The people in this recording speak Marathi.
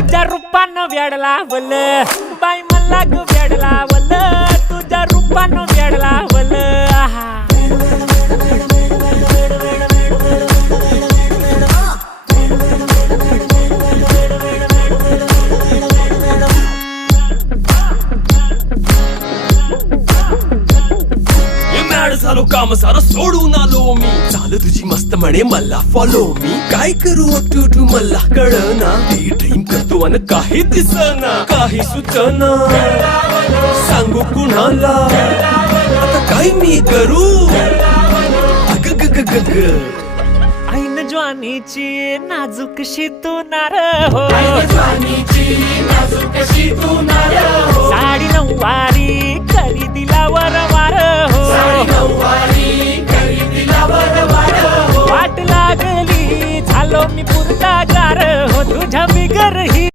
तुझ्या रूपानं वेड लावल बाई मला ग वेड लावल तुझ्या रूपानं वेड लावल झालो काम सारं सोडून आलो मी चाल तुझी मस्त म्हणे मला फॉलो मी काय करू टू मला कळना ड्रीम करतो आणि काही दिसना काही सुचना सांगू कुणाला आता काय मी करू अग ग ग ग ग ऐन ज्वानीची नाजूकशी तू नार हो साडी नऊवारी करी दिला वरवार हो वाट लागली झालो मी पुरता गार हो तुझ्या बिगर ही